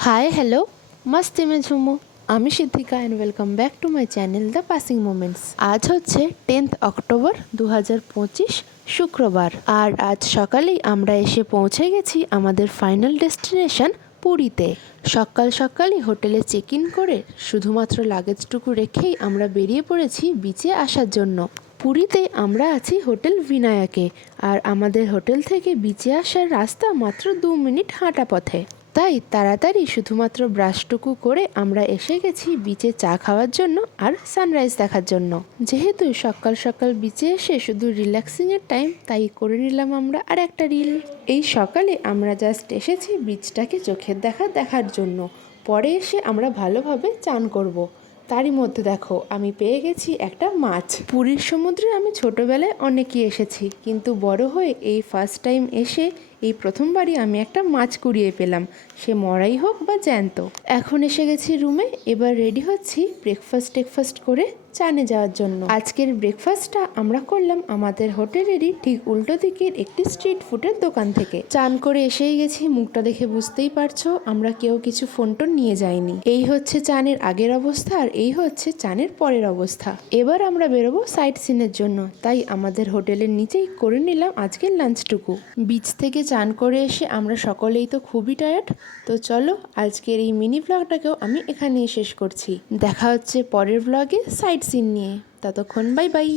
Hi hello मस्ती में ঝুমু আমি Siddhika and welcome back to my channel the passing moments. আজ হচ্ছে 10th অক্টোবর 2025 শুক্রবার। আর আজ সকালেই আমরা এসে পৌঁছে গেছি আমাদের ফাইনাল ডেস্টিনেশন পুরীতে। সকাল সকালই হোটেলে চেক ইন করে শুধুমাত্র লাগেজটুকু রেখেই আমরা বেরিয়ে পড়েছি বিচে আসার জন্য। পুরীতে আমরা আছি হোটেল বিনায়কে, আর আমাদের হোটেল থেকে বিচে আসার রাস্তা মাত্র 2 মিনিট হাঁটা পথে। তাই তাড়াতাড়ি শুধুমাত্র ব্রাশটুকু করে আমরা এসে গেছি বিচে চা খাওয়ার জন্য আর সানরাইজ দেখার জন্য। যেহেতু সকাল সকাল বিচে এসে শুধু রিল্যাক্সিংয়ের টাইম, তাই করে নিলাম আমরা আর একটা রিল। এই সকালে আমরা জাস্ট এসেছি বিচটাকে চোখের দেখার জন্য, পরে এসে আমরা ভালোভাবে চান করব। তারই মধ্যে দেখো আমি পেয়ে গেছি একটা মাছ। পুরীর সমুদ্রে আমি ছোটোবেলায় অনেকই এসেছি, কিন্তু বড় হয়ে এই ফার্স্ট টাইম এসে এই প্রথমবারই আমি একটা মাছ কুড়িয়ে পেলাম, সে মরাই হোক বা জ্যান্ত। এখন এসে গেছি রুমে, এবার রেডি হচ্ছি ব্রেকফাস্ট করে চানে যাওয়ার জন্য। আজকের ব্রেকফাস্টটা আমরা করলাম আমাদের হোটেলেরই ঠিক উল্টো দিকের একটি স্ট্রিট ফুডের দোকান থেকে। চান করে এসেই গেছি, মুখটা দেখে বুঝতেই পারছো আমরা কেউ কিছু ফোন টোন নিয়ে যাইনি। এই হচ্ছে চানের আগের অবস্থা, আর এই হচ্ছে চানের পরের অবস্থা। এবার আমরা বেরোবো সাইট সিনের জন্য, তাই আমাদের হোটেলের নিচেই করে নিলাম আজকের লাঞ্চটুকু। বিচ থেকে চান করে এসে আমরা সকলেই তো খুবই টায়ার্ড, তো চলো আজকের এই মিনি ব্লগটাকেও আমি এখানেই শেষ করছি। দেখা হচ্ছে পরের ব্লগে সাইট সিন নিয়ে। ততক্ষণ বাই বাই।